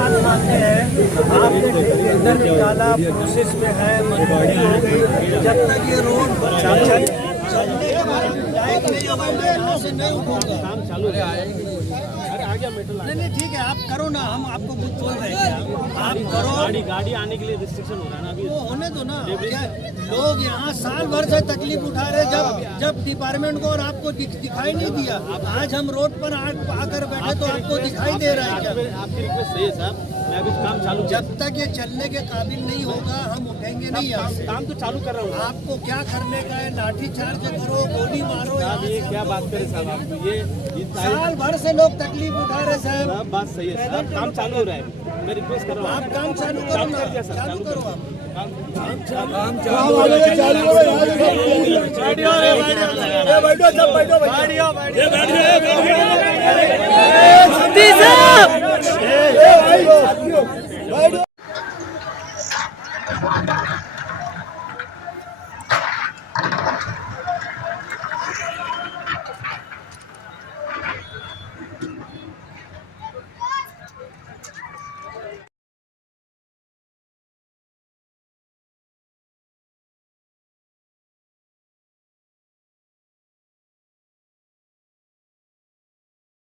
बात मानते हैं आपने टेंडर निकाला, प्रोसेस में है, मंजूरी हो गई, जब तक ये रोड चलने के बाद लायक नहीं होगा मैं यहाँ से नहीं उठूंगा। काम चालू है, नहीं ठीक है, आप करो ना, हम आपको कुछ बोल रहे हैं, आप करो। गाड़ी आने के लिए रिस्ट्रिक्शन हो रहा है ना अभी, वो होने दो ना। क्या लोग यहाँ साल भर से तकलीफ उठा रहे, जब डिपार्टमेंट को और आपको दिखाई नहीं दिया, आज हम रोड पर आकर बैठे तो आपको दिखाई दे रहा है क्या? आपकी रिक्वेस्ट सही है साहब, मैं अभी काम चालू, जब तक ये चलने के काबिल नहीं होगा हम उठेंगे नहीं यहाँ से। काम तो चालू कर रहा हूँ। आपको क्या करने का है, लाठी चार्ज करो, गोली मारो। ये क्या बात करें साहब, आप ये साल भर से लोग तकलीफ उठा रहे साहब। बात सही है साहब, काम चालू हो रहा है, मैं रिक्वेस्ट कर रहा हूँ। आप काम चालू करो ना, चालू करो आप। बैठो